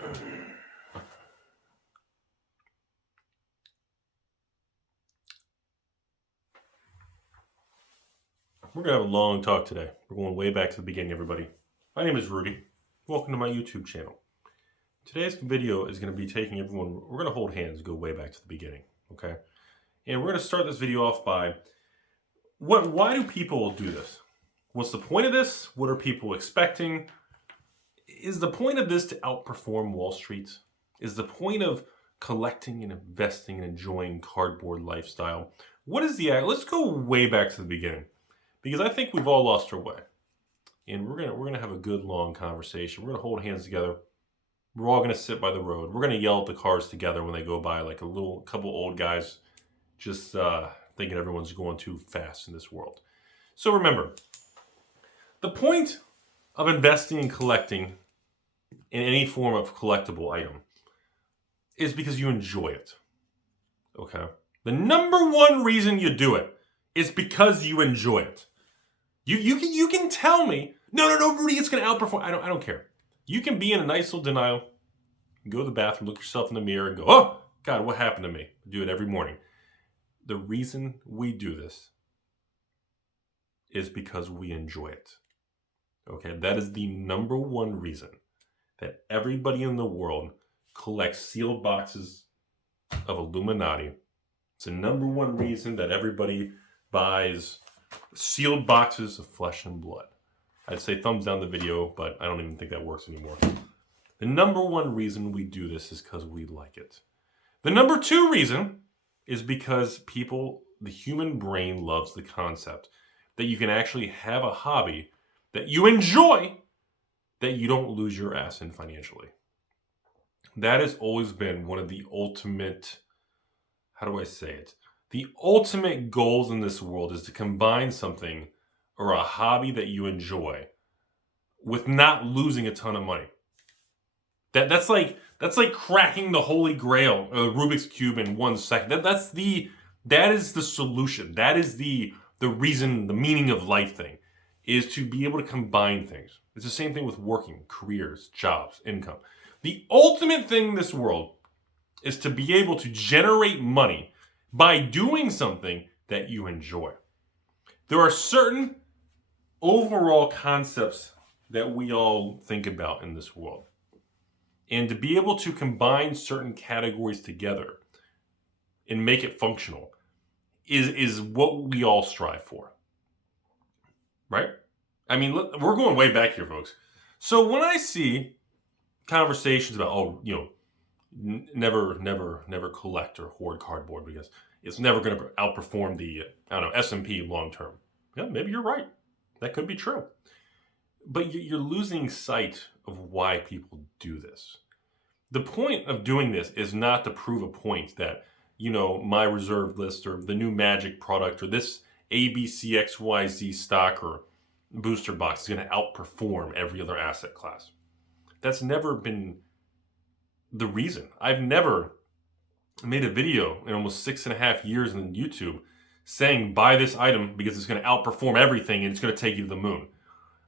We're going to have a long talk today. We're going way back to the beginning, everybody. My name is Rudy. Welcome to my YouTube channel. Today's video is going to be taking everyone, we're going to hold hands, go way back to the beginning, okay? And we're going to start this video off by, why do people do this? What's the point of this? What are people expecting? Is the point of this to outperform Wall Street? Is the point of collecting and investing and enjoying cardboard lifestyle? What is the, let's go way back to the beginning. Because I think we've all lost our way. And we're gonna have a good long conversation. We're gonna hold hands together. We're all gonna sit by the road. We're gonna yell at the cars together when they go by, like a couple old guys just thinking everyone's going too fast in this world. So remember, the point of investing and collecting in any form of collectible item is because you enjoy it. Okay? The number one reason you do it is because you enjoy it. You can tell me, no, Rudy, it's going to outperform. I don't care. You can be in a nice little denial, go to the bathroom, look yourself in the mirror and go, oh, God, what happened to me? I do it every morning. The reason we do this is because we enjoy it. Okay, that is the number one reason that everybody in the world collects sealed boxes of Illuminati. It's the number one reason that everybody buys sealed boxes of flesh and blood. I'd say thumbs down the video, but I don't even think that works anymore. The number one reason we do this is because we like it. The number two reason is because the human brain loves the concept that you can actually have a hobby that you enjoy that you don't lose your ass in financially. That has always been one of the ultimate, how do I say it? The ultimate goals in this world is to combine something or a hobby that you enjoy with not losing a ton of money. That's like cracking the holy grail, Rubik's Cube in 1 second. That is the solution. That is the reason, the meaning of life thing, is to be able to combine things. It's the same thing with working, careers, jobs, income. The ultimate thing in this world is to be able to generate money by doing something that you enjoy. There are certain overall concepts that we all think about in this world. And to be able to combine certain categories together and make it functional is what we all strive for. Right? I mean, we're going way back here, folks. So when I see conversations about, never collect or hoard cardboard because it's never going to outperform the, S&P long term. Yeah, maybe you're right. That could be true. But you're losing sight of why people do this. The point of doing this is not to prove a point that, my reserve list or the new magic product or this ABCXYZ stock or booster box is going to outperform every other asset class. That's never been the reason. I've never made a video in almost 6.5 years on YouTube saying buy this item because it's going to outperform everything and it's going to take you to the moon.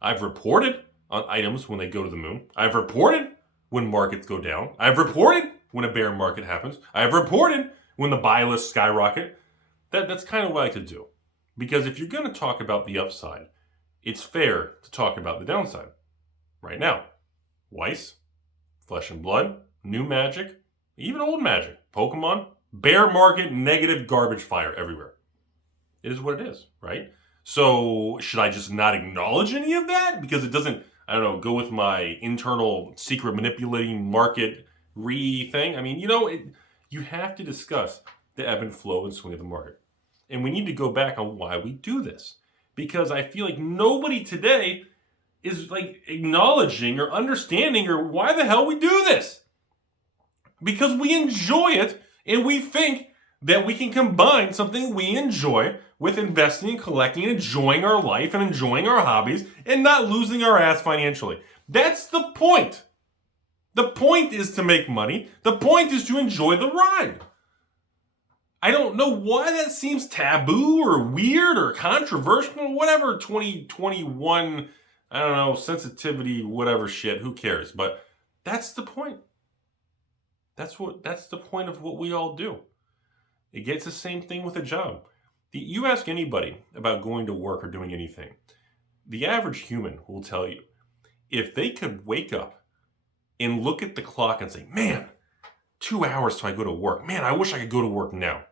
I've reported on items when they go to the moon. I've reported when markets go down. I've reported when a bear market happens. I've reported when the buy lists skyrocket. That's kind of what I like to do. Because if you're going to talk about the upside, it's fair to talk about the downside. Right now, Weiss, Flesh and Blood, New Magic, even old Magic, Pokemon, bear market, negative garbage fire everywhere. It is what it is, right? So should I just not acknowledge any of that? Because it doesn't, go with my internal secret manipulating market thing. I mean, you have to discuss the ebb and flow and swing of the market. And we need to go back on why we do this. Because I feel like nobody today is acknowledging or understanding or why the hell we do this. Because we enjoy it and we think that we can combine something we enjoy with investing and collecting and enjoying our life and enjoying our hobbies and not losing our ass financially. That's the point. The point is to make money. The point is to enjoy the ride. I don't know why that seems taboo or weird or controversial, whatever 2021, sensitivity, whatever shit, who cares? But that's the point. That's the point of what we all do. It gets the same thing with a job. You ask anybody about going to work or doing anything, the average human will tell you, if they could wake up and look at the clock and say, man, 2 hours till I go to work. Man, I wish I could go to work now.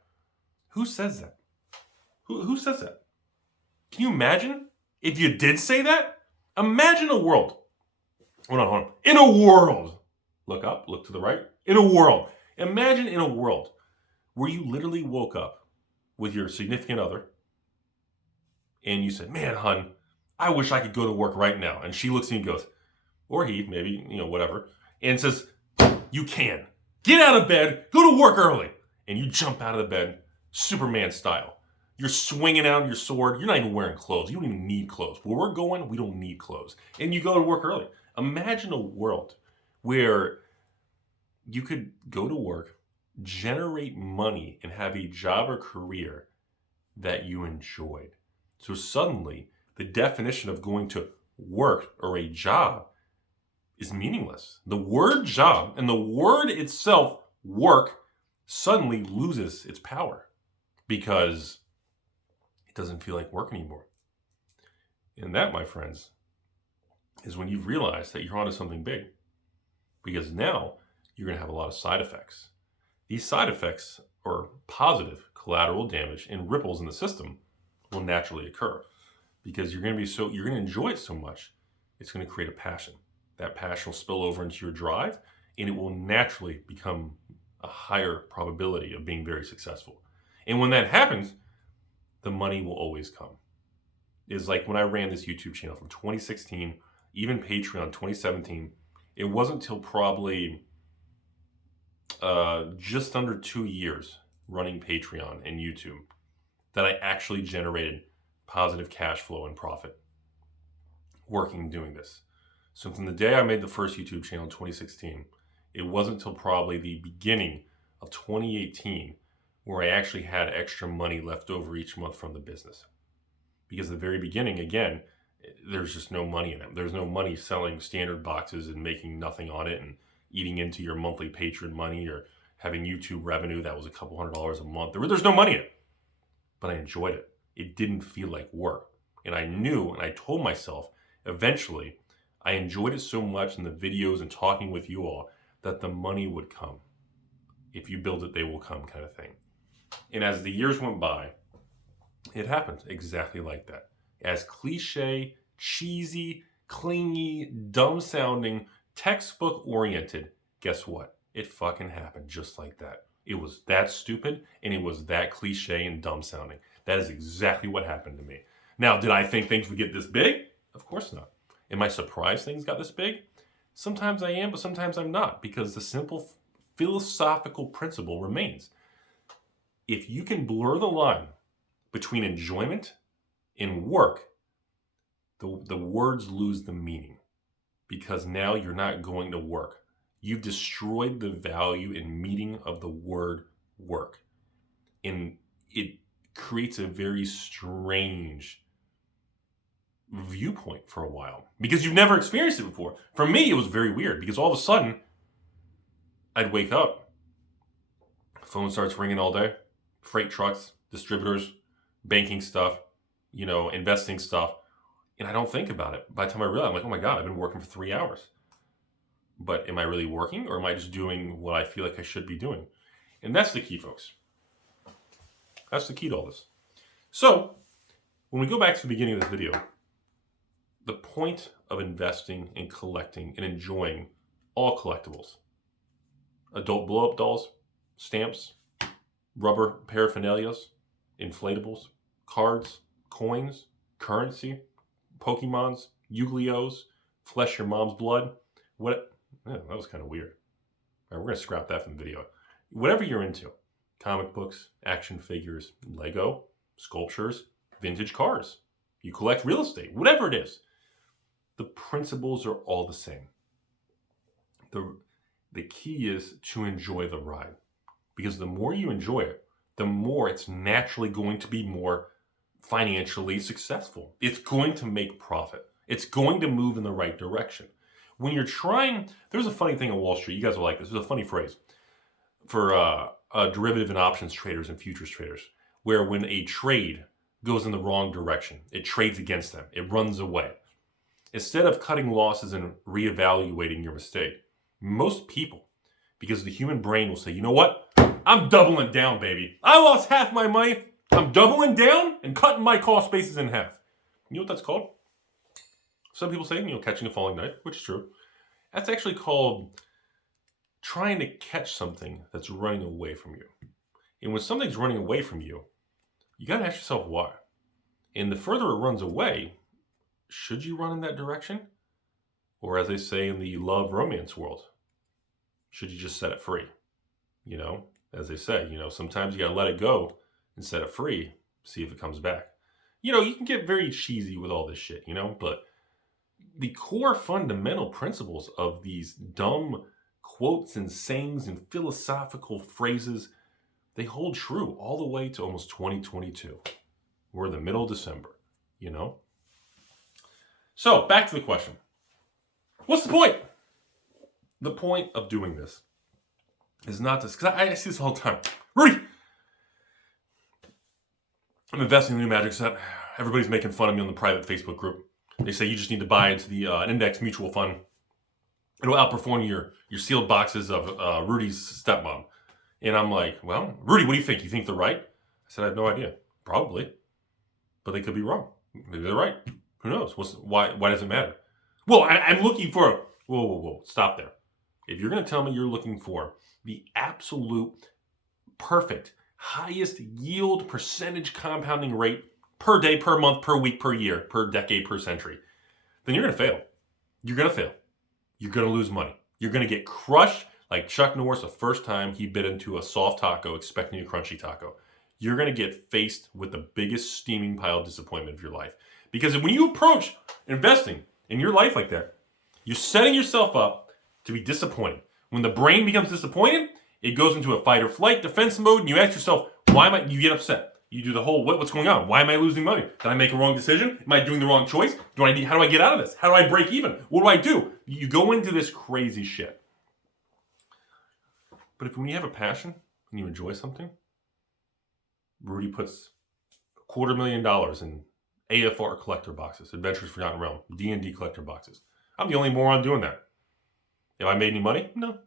Who says that? Who says that? Can you imagine if you did say that? Imagine a world. Hold on. In a world. Look up, look to the right. In a world. Imagine in a world where you literally woke up with your significant other and you said, man, hun, I wish I could go to work right now. And she looks at you and goes, or he, maybe, whatever, and says, you can. Get out of bed, go to work early. And you jump out of the bed, Superman style. You're swinging out your sword. You're not even wearing clothes. You don't even need clothes. Where we're going, we don't need clothes. And you go to work early. Imagine a world where you could go to work, generate money, and have a job or career that you enjoyed. So suddenly, the definition of going to work or a job is meaningless. The word job and the word itself, work, suddenly loses its power because it doesn't feel like work anymore. And that, my friends, is when you've realized that you're onto something big. Because now you're going to have a lot of side effects. These side effects, or positive collateral damage and ripples in the system, will naturally occur. Because you're going to enjoy it so much, it's going to create a passion. That passion will spill over into your drive, and it will naturally become a higher probability of being very successful. And when that happens, the money will always come. It's like when I ran this YouTube channel from 2016, even Patreon 2017, it wasn't until probably just under 2 years running Patreon and YouTube that I actually generated positive cash flow and profit working doing this. So from the day I made the first YouTube channel in 2016, it wasn't until probably the beginning of 2018 where I actually had extra money left over each month from the business. Because at the very beginning, again, there's just no money in it. There's no money selling standard boxes and making nothing on it and eating into your monthly Patreon money or having YouTube revenue that was a couple $100s a month. There's no money in it. But I enjoyed it. It didn't feel like work. And I knew, and I told myself, eventually, I enjoyed it so much in the videos and talking with you all that the money would come. If you build it, they will come, kind of thing. And as the years went by, it happened exactly like that. As cliche, cheesy, clingy, dumb-sounding, textbook-oriented, guess what? It fucking happened just like that. It was that stupid, and it was that cliche and dumb-sounding. That is exactly what happened to me. Now, did I think things would get this big? Of course not. Am I surprised things got this big? Sometimes I am, but sometimes I'm not, because the simple philosophical principle remains. If you can blur the line between enjoyment and work, the words lose the meaning, because now you're not going to work. You've destroyed the value and meaning of the word work. And it creates a very strange viewpoint for a while because you've never experienced it before. For me, it was very weird because all of a sudden I'd wake up, phone starts ringing all day, freight trucks, distributors, banking stuff, investing stuff, and I don't think about it. By the time I realize, I'm like, oh my God, I've been working for 3 hours. But am I really working, or am I just doing what I feel like I should be doing? And that's the key, folks. That's the key to all this. So when we go back to the beginning of this video, the point of investing and collecting and enjoying all collectibles, adult blow-up dolls, stamps, rubber paraphernalias, inflatables, cards, coins, currency, Pokemons, Yu-Gi-Ohs, flesh your mom's blood. That was kind of weird. All right, we're going to scrap that from the video. Whatever you're into, comic books, action figures, Lego, sculptures, vintage cars, you collect real estate, whatever it is, the principles are all the same. The key is to enjoy the ride, because the more you enjoy it, the more it's naturally going to be more financially successful. It's going to make profit. It's going to move in the right direction. When you're trying, there's a funny thing on Wall Street. You guys will like this. There's a funny phrase. derivative and options traders and futures traders, where when a trade goes in the wrong direction, it trades against them, it runs away. Instead of cutting losses and reevaluating your mistake, most people, because the human brain will say, you know what? I'm doubling down, baby. I lost half my money. I'm doubling down and cutting my cost basis in half. You know what that's called? Some people say, catching a falling knife, which is true. That's actually called trying to catch something that's running away from you. And when something's running away from you, you got to ask yourself why. And the further it runs away, should you run in that direction? Or as they say in the love romance world, should you just set it free? As they say, sometimes you got to let it go and set it free, see if it comes back. You can get very cheesy with all this shit, but the core fundamental principles of these dumb quotes and sayings and philosophical phrases, they hold true all the way to almost 2022. We're in the middle of December, So, back to the question. What's the point? The point of doing this is not this, because I see this all the time. Rudy! I'm investing in a new magic set. Everybody's making fun of me on the private Facebook group. They say you just need to buy into the index mutual fund. It'll outperform your sealed boxes of Rudy's stepmom. And I'm like, well, Rudy, what do you think? You think they're right? I said, I have no idea. Probably. But they could be wrong. Maybe they're right. Who knows? Why does it matter? Well, I'm looking for... Whoa. Stop there. If you're going to tell me you're looking for the absolute perfect, highest yield percentage compounding rate per day, per month, per week, per year, per decade, per century, then you're going to fail. You're going to fail. You're going to lose money. You're going to get crushed like Chuck Norris the first time he bit into a soft taco expecting a crunchy taco. You're going to get faced with the biggest steaming pile of disappointment of your life. Because when you approach investing in your life like that, you're setting yourself up to be disappointed. When the brain becomes disappointed, it goes into a fight or flight defense mode, and you ask yourself, you get upset. You do the whole, what's going on? Why am I losing money? Did I make a wrong decision? Am I doing the wrong choice? How do I get out of this? How do I break even? What do I do? You go into this crazy shit. But when you have a passion and you enjoy something, Rudy puts $250,000 in AFR collector boxes, Adventures Forgotten Realm, D&D collector boxes. I'm the only moron doing that. Have I made any money? No.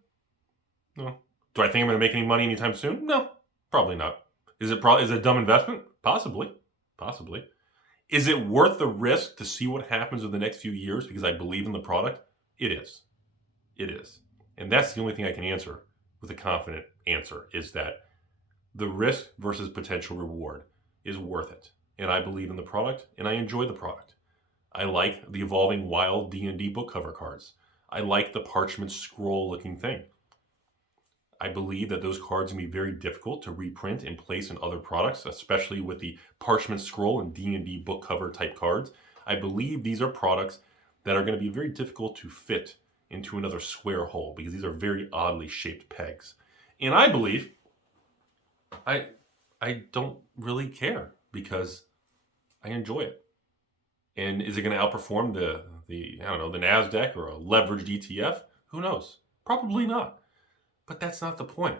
Do I think I'm going to make any money anytime soon? No, probably not. Is it a dumb investment? Possibly. Is it worth the risk to see what happens over the next few years because I believe in the product? It is. And that's the only thing I can answer with a confident answer, is that the risk versus potential reward is worth it. And I believe in the product, and I enjoy the product. I like the evolving wild D&D book cover cards. I like the parchment scroll looking thing. I believe that those cards can be very difficult to reprint and place in other products, especially with the parchment scroll and D&D book cover type cards. I believe these are products that are going to be very difficult to fit into another square hole because these are very oddly shaped pegs. And I believe I don't really care because I enjoy it. And is it going to outperform the NASDAQ or a leveraged ETF? Who knows? Probably not. But that's not the point.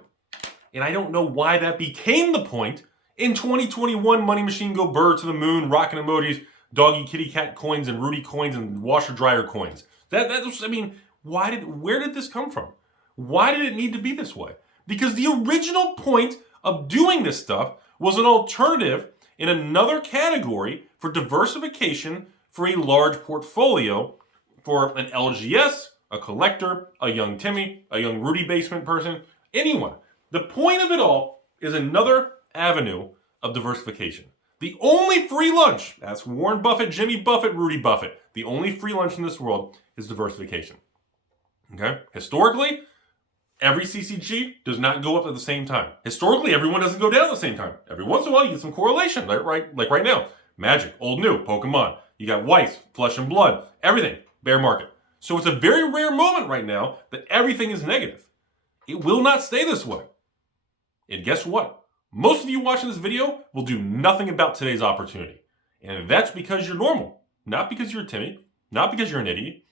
And I don't know why that became the point in 2021. Money Machine Go Brrr to the moon, rockin' emojis, doggy kitty cat coins, and Rudy coins, and washer dryer coins. Where did this come from? Why did it need to be this way? Because the original point of doing this stuff was an alternative in another category for diversification for a large portfolio for an LGS, a collector, a young Timmy, a young Rudy basement person, anyone. The point of it all is another avenue of diversification. The only free lunch, that's Warren Buffett, Jimmy Buffett, Rudy Buffett. The only free lunch in this world is diversification. Okay? Historically, every CCG does not go up at the same time. Historically, everyone doesn't go down at the same time. Every once in a while, you get some correlation, like right now. Magic, old, new, Pokemon. You got Weiss, Flesh and Blood, everything, bear market. So it's a very rare moment right now that everything is negative. It will not stay this way. And guess what? Most of you watching this video will do nothing about today's opportunity. And that's because you're normal. Not because you're a Timmy. Not because you're an idiot.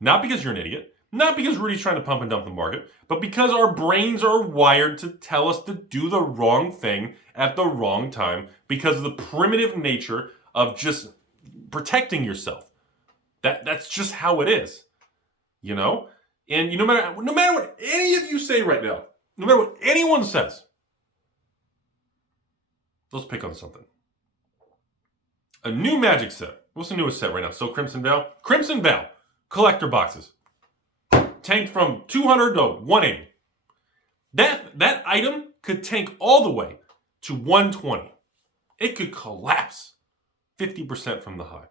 Not because you're an idiot. Not because Rudy's trying to pump and dump the market, but because our brains are wired to tell us to do the wrong thing at the wrong time because of the primitive nature of just protecting yourself. That's just how it is, you know? And no matter what any of you say right now, no matter what anyone says, let's pick on something. A new magic set. What's the newest set right now? So Crimson Veil? Crimson Veil. Collector boxes. Tanked from 200 to 180. That item could tank all the way to 120. It could collapse 50% from the high.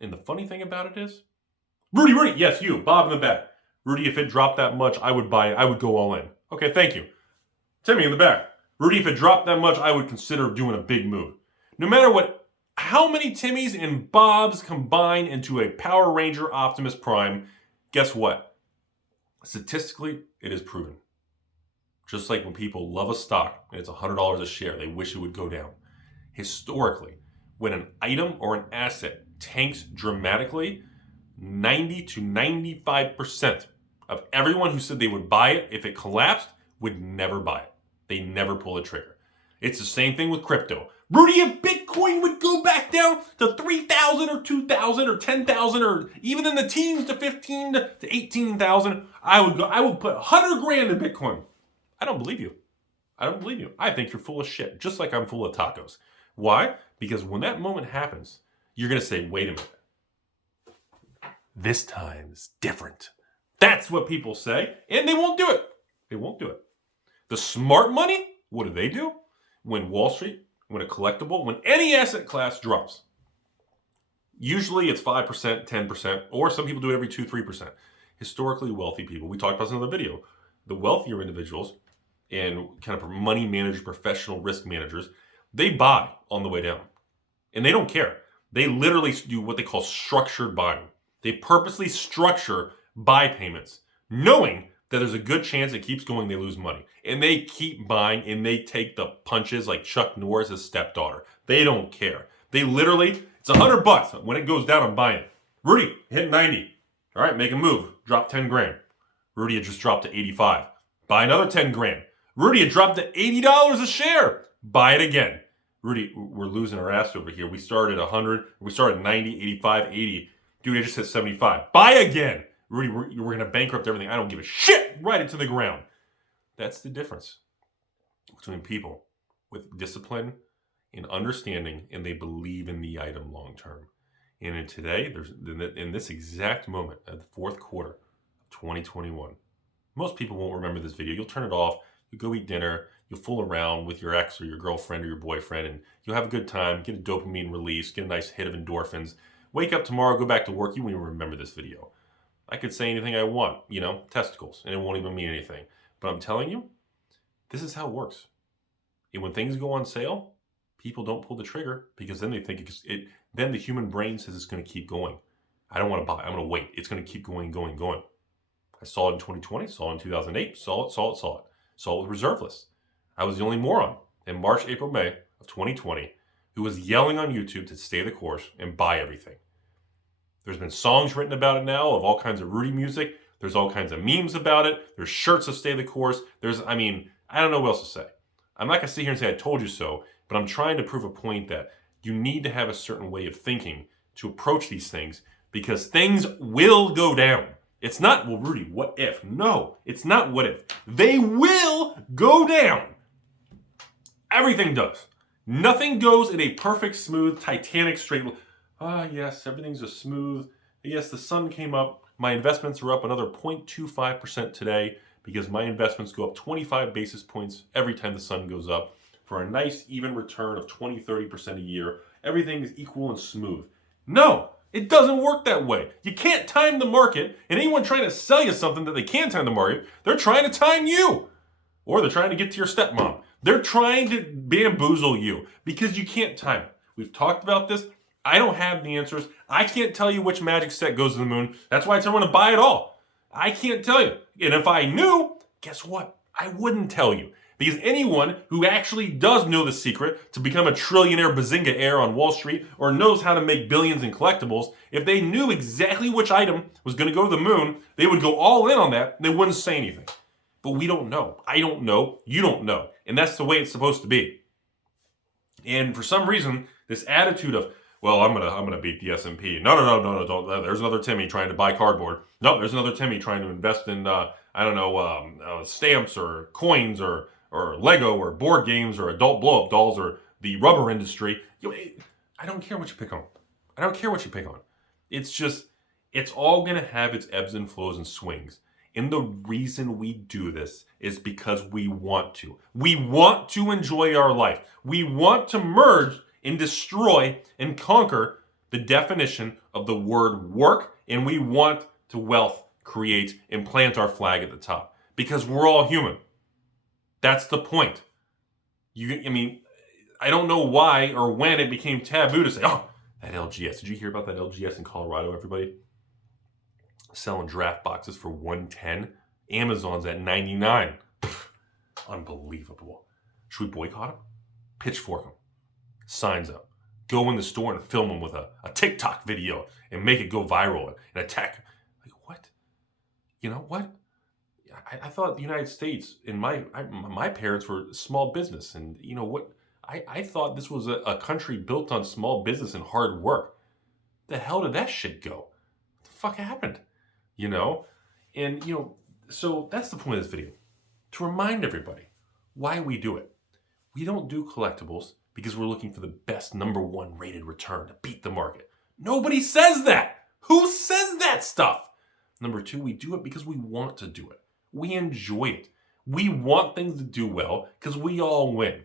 And the funny thing about it is, Rudy, yes, you, Bob in the back. Rudy, if it dropped that much, I would buy it. I would go all in. Okay, thank you. Timmy in the back. Rudy, if it dropped that much, I would consider doing a big move. No matter what, how many Timmys and Bobs combine into a Power Ranger Optimus Prime, guess what? Statistically, it is proven. Just like when people love a stock and it's $100 a share, they wish it would go down. Historically, when an item or an asset tanks dramatically, 90 to 95% of everyone who said they would buy it if it collapsed would never buy it. They never pull the trigger. It's the same thing with crypto. Rudy, if Bitcoin would go back down to 3,000 or 2,000 or 10,000 or even in the teens to 15 to 18,000, I would put 100 grand in Bitcoin. I don't believe you. I don't believe you. I think you're full of shit, just like I'm full of tacos. Why? Because when that moment happens, you're going to say, wait a minute. This time's different. That's what people say, and they won't do it. They won't do it. The smart money, what do? When Wall Street, when a collectible, when any asset class drops, usually it's 5%, 10%, or some people do it every 2-3%. Historically wealthy people, we talked about this in another video, the wealthier individuals and kind of money managers, professional risk managers, they buy on the way down. And they don't care. They literally do what they call structured buying. They purposely structure buy payments, knowing that there's a good chance it keeps going, they lose money. And they keep buying and they take the punches like Chuck Norris' stepdaughter. They don't care. They literally, it's $100. When it goes down, I'm buying it. Rudy, hit 90. All right, make a move. Drop 10 grand. Rudy had just dropped to 85. Buy another 10 grand. Rudy had dropped to $80 a share. Buy it again. Rudy, we're losing our ass over here. We started 100. We started 90, 85, 80. Dude, I just hit 75. Buy again. Rudy, we're going to bankrupt everything. I don't give a shit. Right into the ground. That's the difference between people with discipline and understanding, and they believe in the item long term. And in today, in this exact moment, at the fourth quarter of 2021, most people won't remember this video. You'll turn it off. You go eat dinner. You'll fool around with your ex or your girlfriend or your boyfriend, and you'll have a good time, get a dopamine release, get a nice hit of endorphins. Wake up tomorrow, go back to work. You won't even remember this video. I could say anything I want, testicles, and it won't even mean anything. But I'm telling you, this is how it works. And when things go on sale, people don't pull the trigger because then they think then the human brain says it's going to keep going. I don't want to buy. I'm going to wait. It's going to keep going. I saw it in 2020, saw it in 2008, saw it. Saw it with reserve lists. I was the only moron in March, April, May of 2020 who was yelling on YouTube to stay the course and buy everything. There's been songs written about it now of all kinds of Rudy music. There's all kinds of memes about it. There's shirts of stay the course. I don't know what else to say. I'm not going to sit here and say I told you so, but I'm trying to prove a point that you need to have a certain way of thinking to approach these things because things will go down. It's not, well, Rudy, what if? No, it's not what if. They will go down. Everything does. Nothing goes in a perfect, smooth, Titanic straight line. Yes, everything's a smooth. Yes, the sun came up. My investments are up another 0.25% today because my investments go up 25 basis points every time the sun goes up for a nice even return of 20-30% a year. Everything is equal and smooth. No, it doesn't work that way. You can't time the market, and anyone trying to sell you something that they can time the market, they're trying to time you. Or they're trying to get to your stepmom. They're trying to bamboozle you because you can't time it. We've talked about this. I don't have the answers. I can't tell you which magic set goes to the moon. That's why I tell everyone to buy it all. I can't tell you. And if I knew, guess what? I wouldn't tell you Because anyone who actually does know the secret to become a trillionaire bazinga heir on Wall Street or knows how to make billions in collectibles, if they knew exactly which item was going to go to the moon, they would go all in on that and they wouldn't say anything. But we don't know. I don't know. You don't know. And that's the way it's supposed to be. And for some reason, this attitude of, well, I'm gonna beat the S&P. No, don't. There's another Timmy trying to buy cardboard. No, there's another Timmy trying to invest in, stamps or coins or Lego or board games or adult blow-up dolls or the rubber industry. I don't care what you pick on. I don't care what you pick on. It's just, it's all gonna have its ebbs and flows and swings. And the reason we do this is because we want to. We want to enjoy our life. We want to merge and destroy and conquer the definition of the word work, and we want to wealth create and plant our flag at the top because we're all human. That's the point. I don't know why or when it became taboo to say, oh, that LGS. Did you hear about that LGS in Colorado, everybody? Selling draft boxes for $110. Amazon's at $99. Unbelievable. Should we boycott them? Pitchfork them. Signs up. Go in the store and film them with a TikTok video and make it go viral and attack. Like, what? You know what? I thought the United States and my parents were small business. And you know what? I thought this was a country built on small business and hard work. The hell did that shit go? What the fuck happened? You know? And, so that's the point of this video. To remind everybody why we do it. We don't do collectibles because we're looking for the best #1 rated return to beat the market. Nobody says that. Who says that stuff? Number 2, we do it because we want to do it. We enjoy it. We want things to do well because we all win.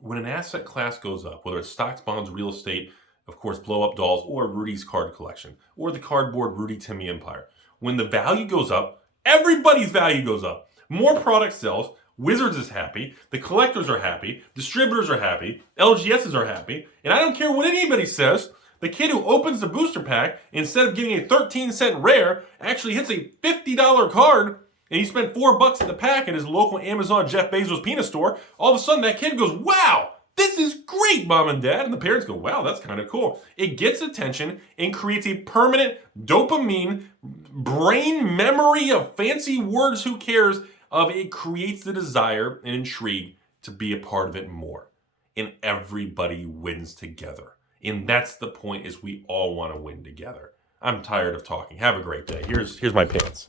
When an asset class goes up, whether it's stocks, bonds, real estate, of course, blow-up dolls, or Rudy's card collection, or the cardboard Rudy Timmy Empire, when the value goes up, everybody's value goes up. More product sells, Wizards is happy, the collectors are happy, distributors are happy, LGSs are happy, and I don't care what anybody says, the kid who opens the booster pack, instead of getting a 13-cent rare, actually hits a $50 card, and he spent $4 at the pack at his local Amazon Jeff Bezos peanut store. All of a sudden, that kid goes, wow, this is great, Mom and Dad. And the parents go, wow, that's kind of cool. It gets attention and creates a permanent dopamine brain memory of fancy words, who cares, of it creates the desire and intrigue to be a part of it more. And everybody wins together. And that's the point, is we all want to win together. I'm tired of talking. Have a great day. Here's my pants.